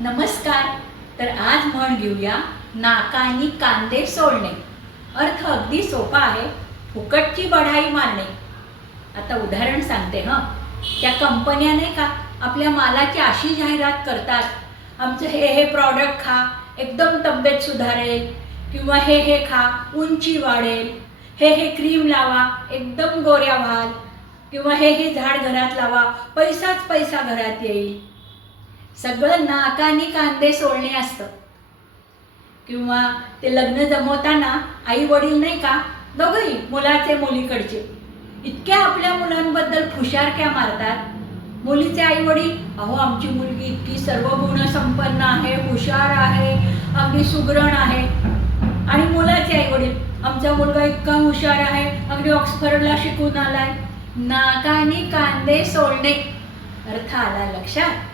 नमस्कार. तर आज म्हण घेऊया नाकानी कांदे सोडणे. अर्थ अगदी सोपा आहे. फुकटची बढाई मारणे. आता उदाहरण सांगते हं. त्या कंपन्या नाही का आपल्या मालाची अशी जाहिरात करतात आमचं हे हे प्रॉडक्ट खा एकदम तब्येत सुधारेल किंवा हे हे खा उंची वाढेल हे हे क्रीम लावा एकदम गोऱ्या व्हाल किंवा हे हे झाड घरात लावा पैसाच पैसा घरात येईल. सगळं नाकानी कांदे सोडणे असतं. किंवा ते लग्न जमवताना आई वडील नाही का दोघंही मुलाचे मुलीकडचे. इतक्या आपल्या मुलांबद्दल फुशारक्या मारतात? मुलीचे आई वडील अहो आमची मुलगी इतकी सर्व गुण संपन्न आहे हुशार आहे अगदी सुग्रण आहे. आणि मुलाचे आई वडील आमचा मुलगा इतका हुशार आहे अगदी ऑक्सफर्डला शिकून आलाय. नाकानी कांदे सोडणे. अर्थ आला लक्षात?